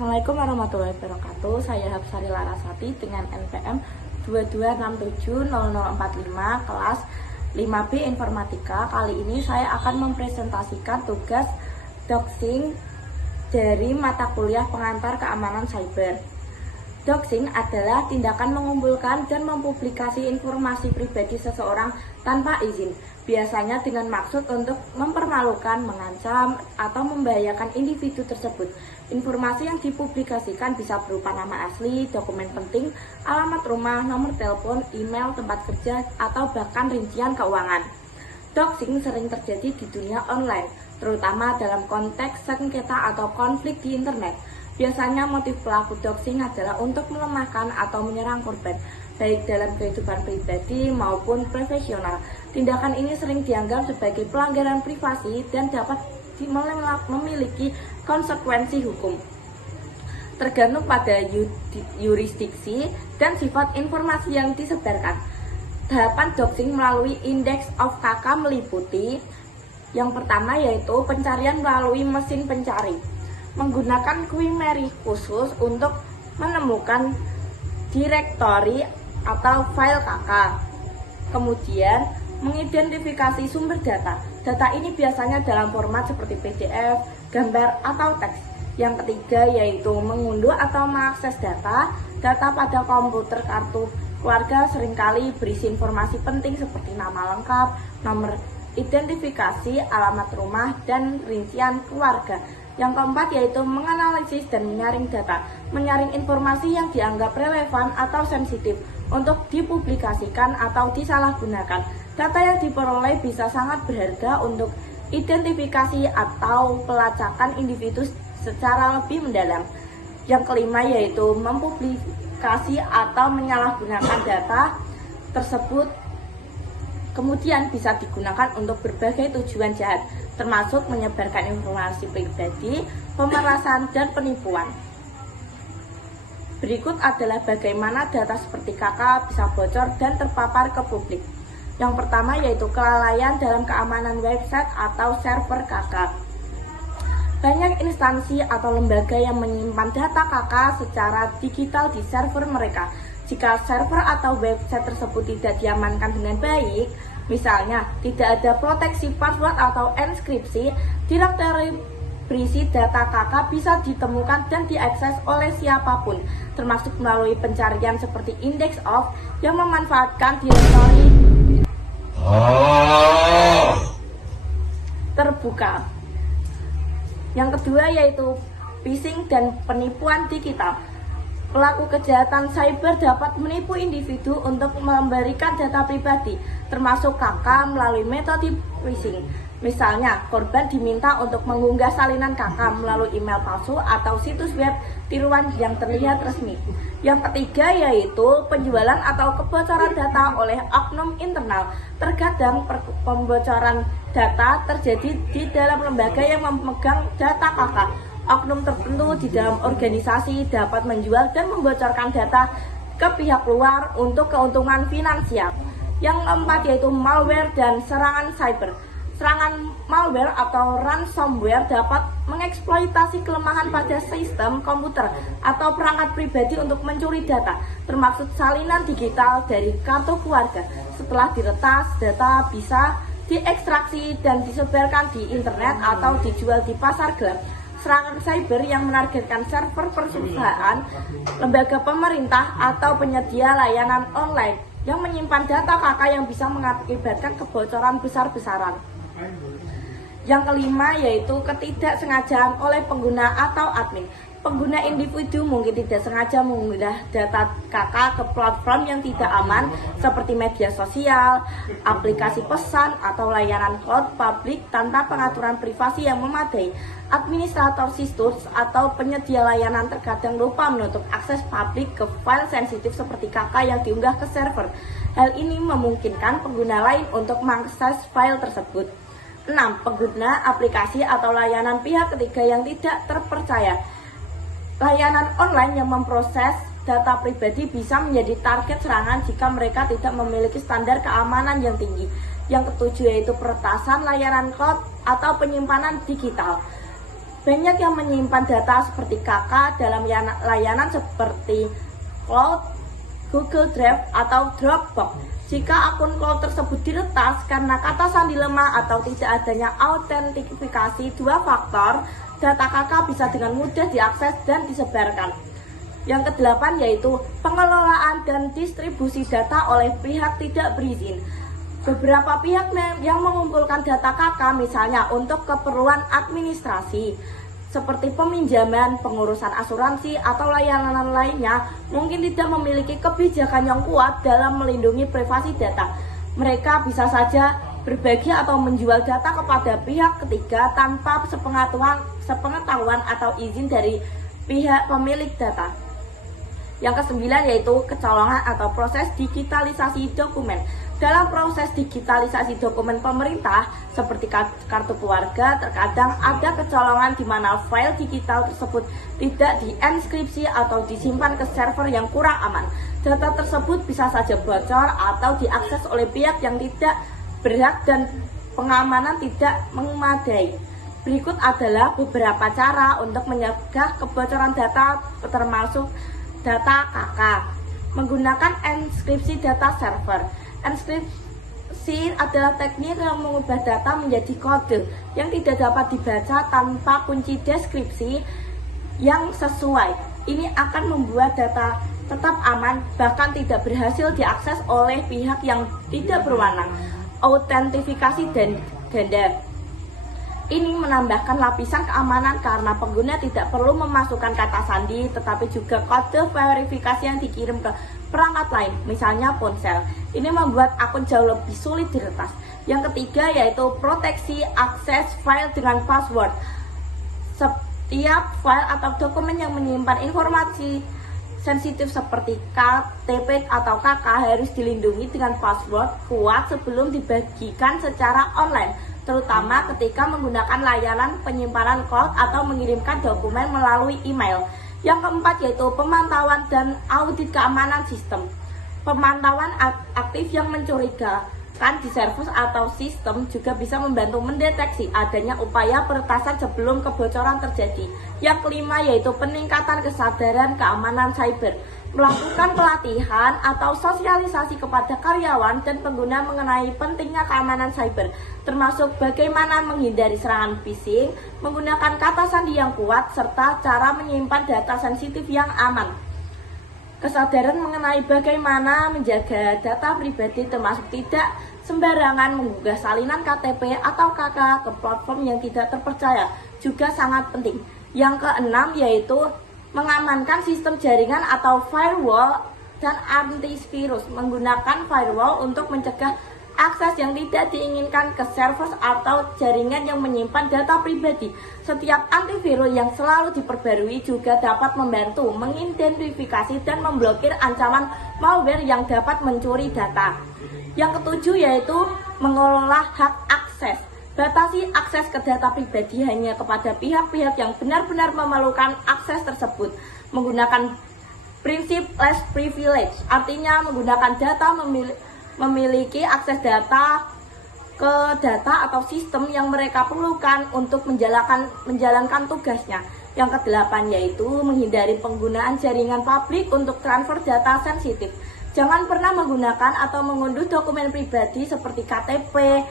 Assalamualaikum warahmatullahi wabarakatuh. Saya Hapsari Larasati dengan NPM 22670045 kelas 5B Informatika. Kali ini saya akan mempresentasikan tugas doxing dari mata kuliah pengantar keamanan cyber. Doxing adalah tindakan mengumpulkan dan mempublikasi informasi pribadi seseorang tanpa izin, biasanya dengan maksud untuk mempermalukan, mengancam, atau membahayakan individu tersebut. Informasi yang dipublikasikan bisa berupa nama asli, dokumen penting, alamat rumah, nomor telepon, email, tempat kerja, atau bahkan rincian keuangan. Doxing sering terjadi di dunia online, terutama dalam konteks sengketa atau konflik di internet. Biasanya motif pelaku doxing adalah untuk melemahkan atau menyerang korban, baik dalam kehidupan pribadi maupun profesional. Tindakan ini sering dianggap sebagai pelanggaran privasi dan dapat memiliki konsekuensi hukum. Tergantung pada yurisdiksi dan sifat informasi yang disebarkan. Tahapan doxing melalui Index of KK meliputi yang pertama yaitu pencarian melalui mesin pencari. Menggunakan query khusus untuk menemukan direktori atau file KK. Kemudian, mengidentifikasi sumber data. Data ini biasanya dalam format seperti PDF, gambar, atau teks. Yang ketiga yaitu mengunduh atau mengakses data. Data pada komputer kartu keluarga seringkali berisi informasi penting seperti nama lengkap, nomor identifikasi, alamat rumah, dan rincian keluarga. Yang keempat yaitu menganalisis dan menyaring data, menyaring informasi yang dianggap relevan atau sensitif untuk dipublikasikan atau disalahgunakan. Data yang diperoleh bisa sangat berharga untuk identifikasi atau pelacakan individu secara lebih mendalam. Yang kelima yaitu mempublikasi atau menyalahgunakan data tersebut kemudian bisa digunakan untuk berbagai tujuan jahat, termasuk menyebarkan informasi pribadi, pemerasan, dan penipuan. Berikut adalah bagaimana data seperti KK bisa bocor dan terpapar ke publik. Yang pertama yaitu kelalaian dalam keamanan website atau server KK. Banyak instansi atau lembaga yang menyimpan data KK secara digital di server mereka. Jika server atau website tersebut tidak diamankan dengan baik, misalnya tidak ada proteksi password atau enkripsi, direktori berisi data KK bisa ditemukan dan diakses oleh siapapun, termasuk melalui pencarian seperti Index of yang memanfaatkan direktori terbuka. Yang kedua yaitu phishing dan penipuan digital. Pelaku kejahatan cyber dapat menipu individu untuk memberikan data pribadi, termasuk KK melalui metode phishing. Misalnya, korban diminta untuk mengunggah salinan KK melalui email palsu atau situs web tiruan yang terlihat resmi. Yang ketiga yaitu penjualan atau kebocoran data oleh oknum internal. Terkadang pembocoran data terjadi di dalam lembaga yang memegang data KK. Oknum tertentu di dalam organisasi dapat menjual dan membocorkan data ke pihak luar untuk keuntungan finansial. Yang keempat yaitu malware dan serangan cyber. Serangan malware atau ransomware dapat mengeksploitasi kelemahan pada sistem komputer atau perangkat pribadi untuk mencuri data, termasuk salinan digital dari kartu keluarga. Setelah diretas, data bisa diekstraksi dan disebarkan di internet atau dijual di pasar gelap. Serangan cyber yang menargetkan server perusahaan, lembaga pemerintah, atau penyedia layanan online yang menyimpan data KK yang bisa mengakibatkan kebocoran besar-besaran. Yang kelima yaitu ketidaksengajaan oleh pengguna atau admin. Pengguna individu mungkin tidak sengaja mengunggah data KK ke platform yang tidak aman seperti media sosial, aplikasi pesan, atau layanan cloud publik tanpa pengaturan privasi yang memadai. Administrator situs atau penyedia layanan terkadang lupa menutup akses publik ke file sensitif seperti KK yang diunggah ke server. Hal ini memungkinkan pengguna lain untuk mengakses file tersebut. 6. Pengguna aplikasi atau layanan pihak ketiga yang tidak terpercaya. Layanan online yang memproses data pribadi bisa menjadi target serangan jika mereka tidak memiliki standar keamanan yang tinggi. Yang ketujuh yaitu peretasan layanan cloud atau penyimpanan digital. Banyak yang menyimpan data seperti KK dalam layanan seperti Cloud, Google Drive, atau Dropbox. Jika akun cloud tersebut diretas karena kata sandi lemah atau tidak adanya autentifikasi 2 faktor, data KK bisa dengan mudah diakses dan disebarkan. Yang kedelapan yaitu pengelolaan dan distribusi data oleh pihak tidak berizin. Beberapa pihak yang mengumpulkan data KK misalnya untuk keperluan administrasi seperti peminjaman, pengurusan asuransi, atau layanan lainnya mungkin tidak memiliki kebijakan yang kuat dalam melindungi privasi data. Mereka bisa saja berbagi atau menjual data kepada pihak ketiga tanpa sepengetahuan atau izin dari pihak pemilik data. Yang kesembilan yaitu kecolongan atau proses digitalisasi dokumen. Dalam proses digitalisasi dokumen pemerintah seperti kartu keluarga, terkadang ada kecolongan di mana file digital tersebut tidak dienkripsi atau disimpan ke server yang kurang aman. Data tersebut bisa saja bocor atau diakses oleh pihak yang tidak berhak dan pengamanan tidak memadai. Berikut adalah beberapa cara untuk mencegah kebocoran data termasuk data KK. Menggunakan enkripsi data server. Enkripsi adalah teknik yang mengubah data menjadi kode yang tidak dapat dibaca tanpa kunci deskripsi yang sesuai. Ini akan membuat data tetap aman, bahkan tidak berhasil diakses oleh pihak yang tidak berwenang. Autentifikasi dan ganda. Ini menambahkan lapisan keamanan karena pengguna tidak perlu memasukkan kata sandi, tetapi juga kode verifikasi yang dikirim ke perangkat lain, misalnya ponsel. Ini membuat akun jauh lebih sulit diretas. Yang ketiga yaitu proteksi akses file dengan password. Setiap file atau dokumen yang menyimpan informasi sensitif seperti KTP atau KK harus dilindungi dengan password kuat sebelum dibagikan secara online, terutama ketika menggunakan layanan penyimpanan cloud atau mengirimkan dokumen melalui email. Yang keempat yaitu pemantauan dan audit keamanan sistem. Pemantauan aktif yang mencurigakan di server atau sistem juga bisa membantu mendeteksi adanya upaya peretasan sebelum kebocoran terjadi. Yang kelima yaitu peningkatan kesadaran keamanan cyber. Melakukan pelatihan atau sosialisasi kepada karyawan dan pengguna mengenai pentingnya keamanan cyber, termasuk bagaimana menghindari serangan phishing, menggunakan kata sandi yang kuat, serta cara menyimpan data sensitif yang aman. Kesadaran mengenai bagaimana menjaga data pribadi termasuk tidak sembarangan mengunggah salinan KTP atau KK ke platform yang tidak terpercaya juga sangat penting. Yang keenam yaitu mengamankan sistem jaringan atau firewall dan antivirus. Menggunakan firewall untuk mencegah akses yang tidak diinginkan ke server atau jaringan yang menyimpan data pribadi. Setiap antivirus yang selalu diperbarui juga dapat membantu mengidentifikasi dan memblokir ancaman malware yang dapat mencuri data. Yang ketujuh yaitu mengelola hak akses. Batasi akses ke data pribadi hanya kepada pihak-pihak yang benar-benar memerlukan akses tersebut. Menggunakan prinsip less privilege, artinya menggunakan data memiliki akses data ke data atau sistem yang mereka perlukan untuk menjalankan tugasnya. Yang kedelapan yaitu menghindari penggunaan jaringan publik untuk transfer data sensitif. Jangan pernah menggunakan atau mengunduh dokumen pribadi seperti KTP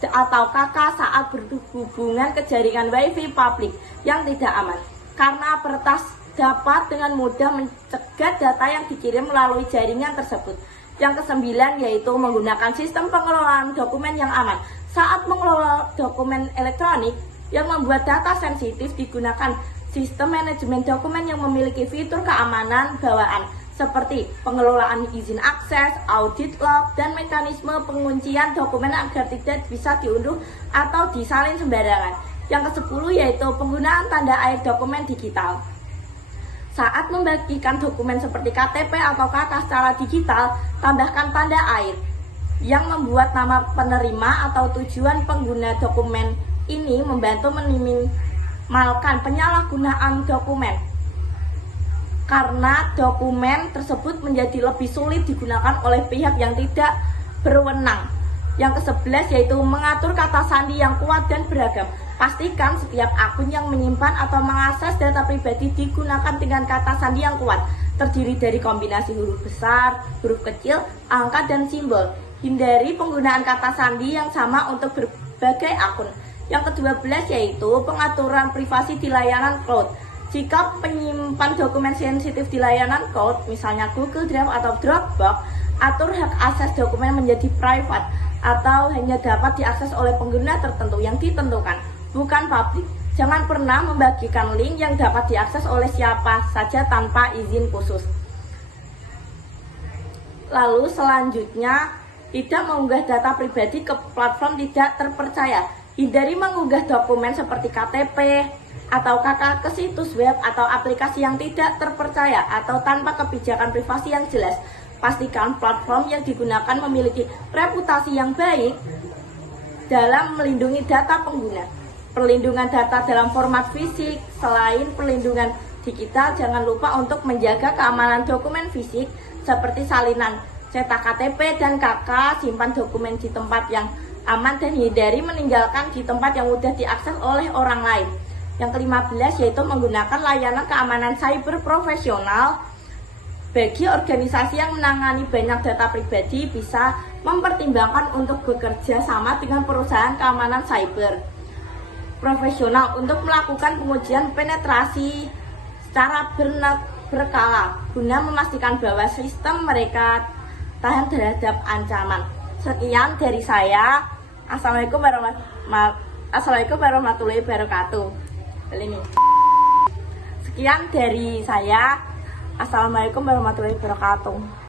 atau KK saat berhubungan ke jaringan WiFi publik yang tidak aman, karena peretas dapat dengan mudah mencegat data yang dikirim melalui jaringan tersebut. Yang kesembilan yaitu menggunakan sistem pengelolaan dokumen yang aman. Saat mengelola dokumen elektronik yang membuat data sensitif, digunakan sistem manajemen dokumen yang memiliki fitur keamanan bawaan seperti pengelolaan izin akses, audit log, dan mekanisme penguncian dokumen agar tidak bisa diunduh atau disalin sembarangan. Yang ke-10 yaitu penggunaan tanda air dokumen digital. Saat membagikan dokumen seperti KTP atau KK secara digital, tambahkan tanda air yang membuat nama penerima atau tujuan pengguna dokumen ini membantu meminimalkan penyalahgunaan dokumen, karena dokumen tersebut menjadi lebih sulit digunakan oleh pihak yang tidak berwenang. Yang ke-11 yaitu mengatur kata sandi yang kuat dan beragam. Pastikan setiap akun yang menyimpan atau mengakses data pribadi digunakan dengan kata sandi yang kuat, terdiri dari kombinasi huruf besar, huruf kecil, angka, dan simbol. Hindari penggunaan kata sandi yang sama untuk berbagai akun. Yang ke-12 yaitu pengaturan privasi di layanan cloud. Jika penyimpan dokumen sensitif di layanan cloud, misalnya Google Drive atau Dropbox, atur hak akses dokumen menjadi private atau hanya dapat diakses oleh pengguna tertentu yang ditentukan, bukan publik. Jangan pernah membagikan link yang dapat diakses oleh siapa saja tanpa izin khusus. Lalu selanjutnya, tidak mengunggah data pribadi ke platform tidak terpercaya. Hindari mengunggah dokumen seperti KTP atau KK ke situs web atau aplikasi yang tidak terpercaya atau tanpa kebijakan privasi yang jelas. Pastikan platform yang digunakan memiliki reputasi yang baik dalam melindungi data pengguna. Perlindungan data dalam format fisik. Selain perlindungan digital, jangan lupa untuk menjaga keamanan dokumen fisik seperti salinan cetak KTP dan KK. Simpan dokumen di tempat yang aman dan hindari meninggalkan di tempat yang mudah diakses oleh orang lain. Yang ke-15 yaitu menggunakan layanan keamanan cyber profesional. Bagi organisasi yang menangani banyak data pribadi, bisa mempertimbangkan untuk bekerja sama dengan perusahaan keamanan cyber profesional untuk melakukan pengujian penetrasi secara berkala guna memastikan bahwa sistem mereka tahan terhadap ancaman. Sekian dari saya. Assalamualaikum warahmatullahi wabarakatuh. Sekian dari saya. Assalamualaikum warahmatullahi wabarakatuh.